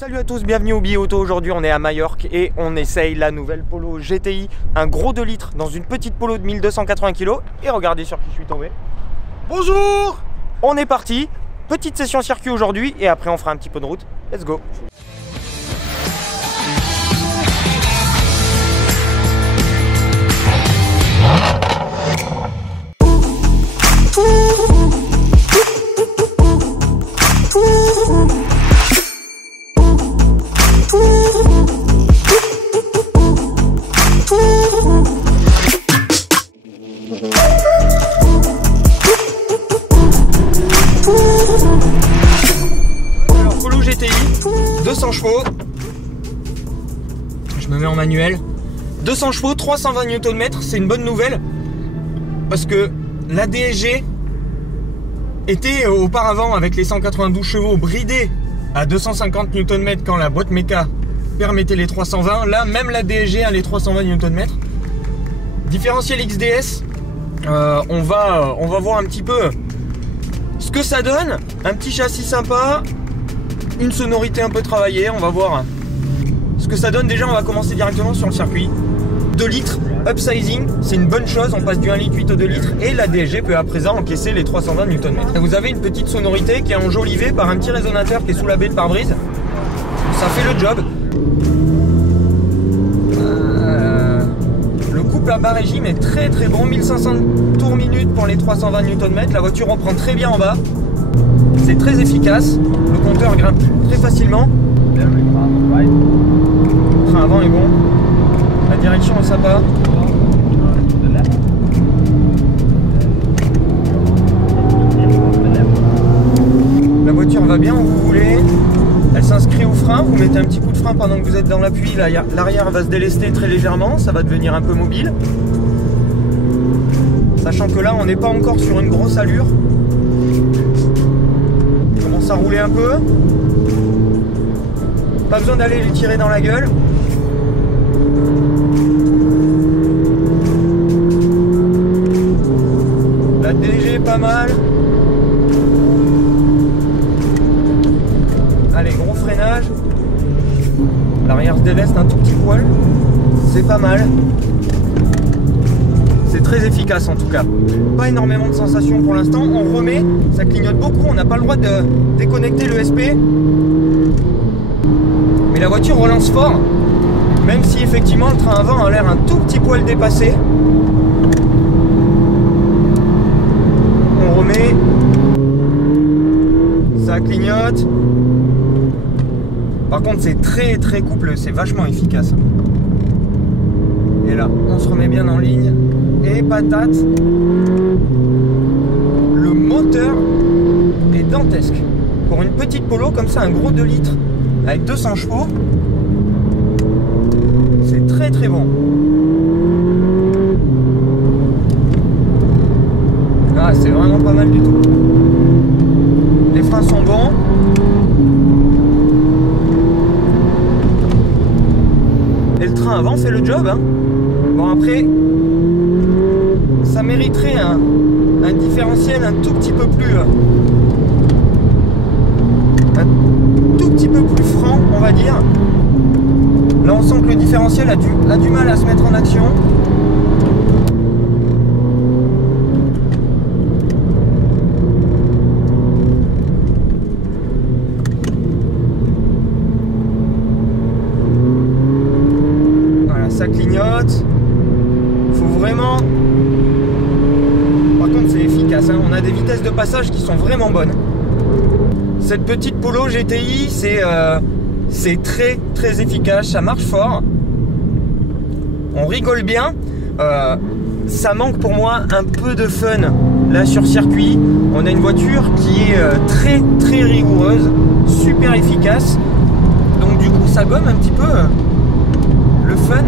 Salut à tous, bienvenue au Billet Auto. Aujourd'hui on est à Majorque et on essaye la nouvelle Polo GTI, un gros 2 litres dans une petite Polo de 1280 kg. Et regardez sur qui je suis tombé. Bonjour. On est parti, petite session circuit aujourd'hui et après on fera un petit peu de route. Let's go. Alors Polo GTI, 200 chevaux, je me mets en manuel, 200 chevaux, 320 Nm, c'est une bonne nouvelle parce que la DSG était auparavant avec les 192 chevaux bridée à 250 Nm quand la boîte méca permettait les 320, là même la DSG a les 320 Nm. Différentiel XDS, on va voir un petit peu ce que ça donne, un petit châssis sympa, une sonorité un peu travaillée, on va voir ce que ça donne. Déjà on va commencer directement sur le circuit. 2 litres, upsizing, c'est une bonne chose, on passe du 1,8 litre au 2 litres et la DSG peut à présent encaisser les 320 Nm. Vous avez une petite sonorité qui est enjolivée par un petit résonateur qui est sous la baie de pare-brise, ça fait le job. Le couple à bas régime est très bon, 1500 tours minute pour les 320 Nm, la voiture reprend très bien en bas, c'est très efficace, le compteur grimpe très facilement, le frein avant est bon, la direction est sympa. La voiture va bien où vous voulez, elle s'inscrit au frein, vous mettez un petit coup de frein pendant que vous êtes dans l'appui, l'arrière va se délester très légèrement, ça va devenir un peu mobile. Sachant que là on n'est pas encore sur une grosse allure. On commence à rouler un peu. Pas besoin d'aller les tirer dans la gueule. La DG est pas mal. Allez, gros freinage. L'arrière se déleste un tout petit poil. C'est pas mal. C'est très efficace en tout cas. Pas énormément de sensations pour l'instant. On remet, ça clignote beaucoup. On n'a pas le droit de déconnecter le SP. Mais la voiture relance fort. Même si effectivement le train avant a l'air un tout petit poil dépassé. On remet. Ça clignote. Par contre c'est très coupleux, c'est vachement efficace. Et là, on se remet bien en ligne. Et patate, le moteur est dantesque. Pour une petite Polo comme ça, un gros 2 litres avec 200 chevaux, c'est très bon. Ah, c'est vraiment pas mal du tout. Les freins sont bons. Et le train avant fait le job, hein. Bon après, ça mériterait un différentiel un tout petit peu plus franc, on va dire. Là on sent que le différentiel a du mal à se mettre en action. Voilà, ça clignote. Faut vraiment... Par contre c'est efficace, hein. On a des vitesses de passage qui sont vraiment bonnes. Cette petite Polo GTI c'est très efficace, ça marche fort. On rigole bien. Ça manque pour moi un peu de fun là sur circuit. On a une voiture qui est très rigoureuse, super efficace. Donc du coup ça gomme un petit peu le fun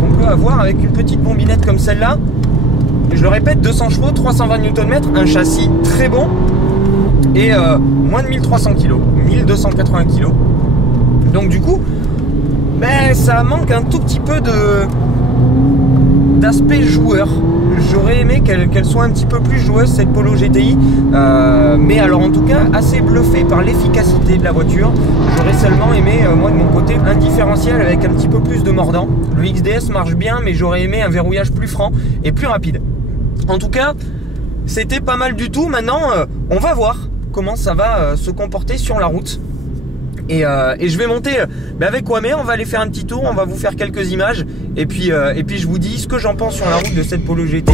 qu'on peut avoir avec une petite bombinette comme celle-là. Je le répète, 200 chevaux, 320 Nm, un châssis très bon et moins de 1300 kg, 1280 kg. Donc du coup, ben, ça manque un tout petit peu d'aspect joueur. j'aurais aimé qu'elle soit un petit peu plus joueuse, cette Polo GTI, mais alors en tout cas assez bluffé par l'efficacité de la voiture. J'aurais seulement aimé, moi de mon côté, un différentiel avec un petit peu plus de mordant. Le XDS marche bien, mais j'aurais aimé un verrouillage plus franc et plus rapide. En tout cas, c'était pas mal du tout. Maintenant, on va voir comment ça va se comporter sur la route. Et je vais monter avec Kwame, on va aller faire un petit tour, on va vous faire quelques images et puis je vous dis ce que j'en pense sur la route de cette Polo GTI.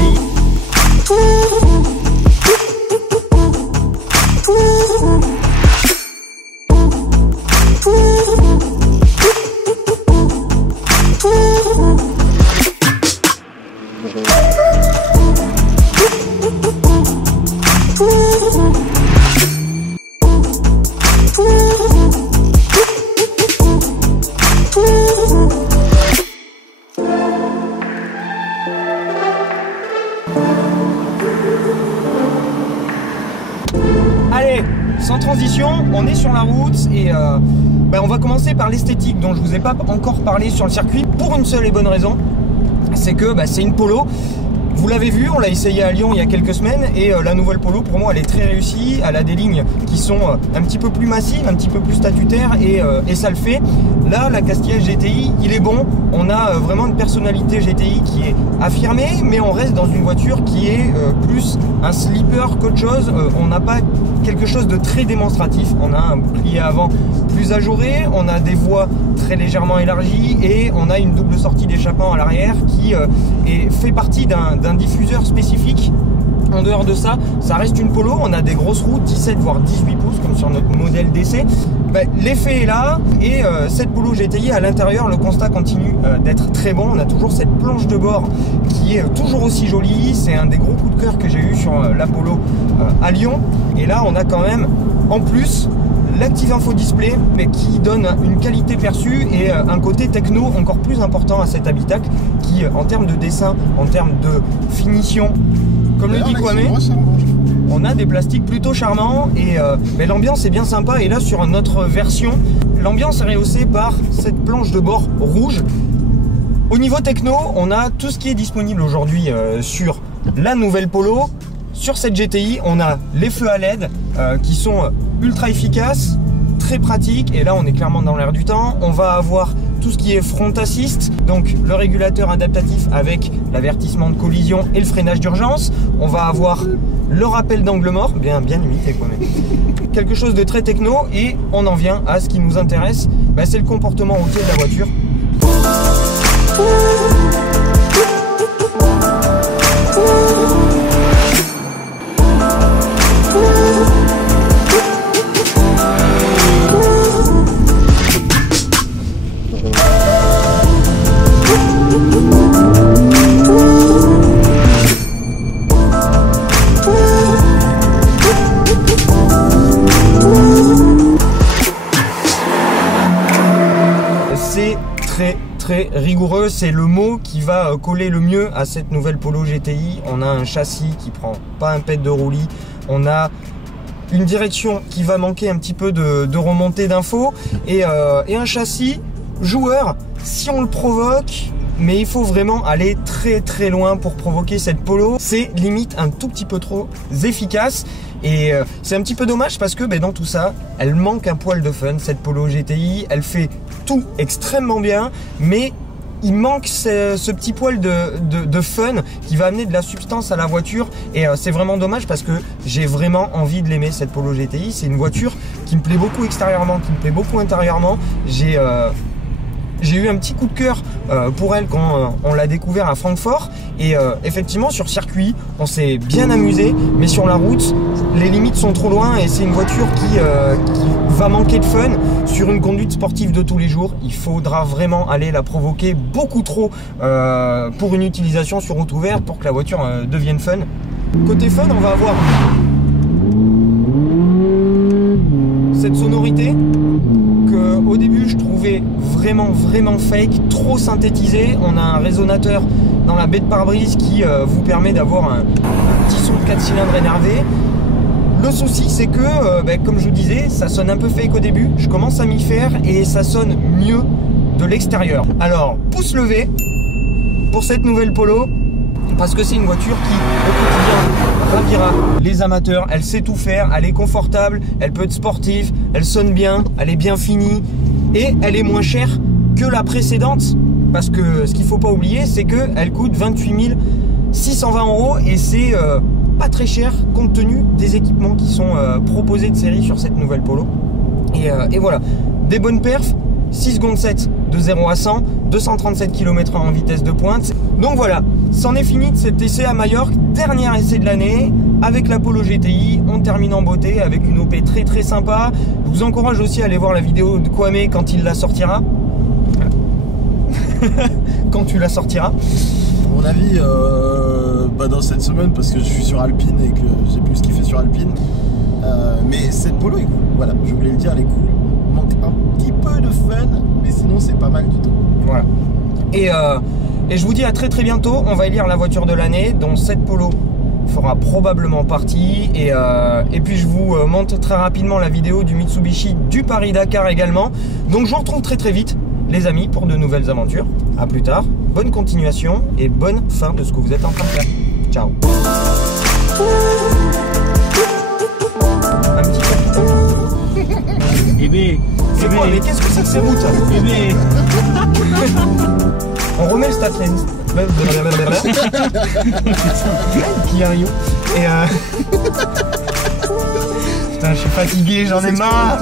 Allez, sans transition, on est sur la route et on va commencer par l'esthétique dont je vous ai pas encore parlé sur le circuit pour une seule et bonne raison, c'est que c'est une Polo. Vous l'avez vu, on l'a essayé à Lyon il y a quelques semaines et la nouvelle Polo pour moi elle est très réussie. Elle a des lignes qui sont un petit peu plus massives, un petit peu plus statutaires et ça le fait. Là la Castillage GTI il est bon, on a vraiment une personnalité GTI qui est affirmée, mais on reste dans une voiture qui est plus un sleeper qu'autre chose. On n'a pas quelque chose de très démonstratif, on a un bouclier avant plus ajouré, on a des voies très légèrement élargies et on a une double sortie d'échappement à l'arrière qui fait partie d'un diffuseur spécifique. En dehors de ça, ça reste une Polo, on a des grosses roues, 17 voire 18 pouces comme sur notre modèle d'essai. L'effet est là et cette Polo GTI à l'intérieur, le constat continue d'être très bon. On a toujours cette planche de bord qui est toujours aussi jolie, c'est un des gros coups de cœur que j'ai eu sur la Polo à Lyon. Et là on a quand même en plus l'Active Info Display, mais qui donne une qualité perçue et un côté techno encore plus important à cet habitacle qui, en termes de dessin, en termes de finition, comme le dit Kwame, on a des plastiques plutôt charmants et l'ambiance est bien sympa. Et là, sur notre version, l'ambiance est rehaussée par cette planche de bord rouge. Au niveau techno, on a tout ce qui est disponible aujourd'hui sur la nouvelle Polo. Sur cette GTI, on a les feux à LED qui sont ultra efficaces, très pratiques, et là on est clairement dans l'air du temps. On va avoir tout ce qui est front assist, donc le régulateur adaptatif avec l'avertissement de collision et le freinage d'urgence. On va avoir le rappel d'angle mort, bien limité quoi, mais quelque chose de très techno. Et on en vient à ce qui nous intéresse, c'est le comportement routier de la voiture. Très rigoureux, c'est le mot qui va coller le mieux à cette nouvelle Polo GTI. On a un châssis qui prend pas un pet de roulis, on a une direction qui va manquer un petit peu de remontée d'infos et un châssis joueur si on le provoque, mais il faut vraiment aller très loin pour provoquer cette Polo. C'est limite un tout petit peu trop efficace. Et c'est un petit peu dommage parce que dans tout ça, elle manque un poil de fun, cette Polo GTI. Elle fait tout extrêmement bien, mais il manque ce petit poil de fun qui va amener de la substance à la voiture. Et c'est vraiment dommage parce que j'ai vraiment envie de l'aimer, cette Polo GTI. C'est une voiture qui me plaît beaucoup extérieurement, qui me plaît beaucoup intérieurement. J'ai eu un petit coup de cœur pour elle quand on l'a découvert à Francfort et effectivement sur circuit on s'est bien amusé, mais sur la route les limites sont trop loin et c'est une voiture qui va manquer de fun. Sur une conduite sportive de tous les jours, il faudra vraiment aller la provoquer beaucoup trop pour une utilisation sur route ouverte pour que la voiture devienne fun. Côté fun, on va avoir cette sonorité que au début je trouvais vraiment fake, trop synthétisé. On a un résonateur dans la baie de pare-brise qui vous permet d'avoir un petit son de 4 cylindres énervé. Le souci c'est que, comme je vous disais, ça sonne un peu fake au début. Je commence à m'y faire et ça sonne mieux de l'extérieur. Alors, pouce levé pour cette nouvelle Polo. parce que c'est une voiture qui, au quotidien, ravira les amateurs. Elle sait tout faire, elle est confortable, elle peut être sportive, elle sonne bien, elle est bien finie et elle est moins chère que la précédente. Parce que ce qu'il ne faut pas oublier, c'est qu'elle coûte 28 620 € et c'est pas très cher compte tenu des équipements qui sont proposés de série sur cette nouvelle Polo. Et voilà, des bonnes perfs, 6 secondes 7 de 0 à 100, 237 km/h en vitesse de pointe. Donc voilà, c'en est fini de cet essai à Majorque, dernier essai de l'année avec la Polo GTI. On termine en beauté avec une OP très très sympa. Je vous encourage aussi à aller voir la vidéo de Kwame quand il la sortira. Quand tu la sortiras. À mon avis, pas dans cette semaine parce que je suis sur Alpine et que j'ai vu ce qu'il fait sur Alpine. Mais cette Polo est cool, voilà, je voulais le dire, elle est cool. Il manque un petit peu de fun, mais sinon c'est pas mal du tout. Voilà. Et je vous dis à très très bientôt. On va élire la voiture de l'année, dont cette Polo fera probablement partie. Et puis je vous montre très rapidement la vidéo du Mitsubishi du Paris-Dakar également. Donc je vous retrouve très très vite, les amis, pour de nouvelles aventures. A plus tard, bonne continuation et bonne fin de ce que vous êtes en train de faire. Ciao. Un petit peu. Bébé, C'est quoi? Mais qu'est-ce que c'est que ces routes? bébé. On remet le stade qui arrive. Et putain, je suis fatigué, j'en ai marre.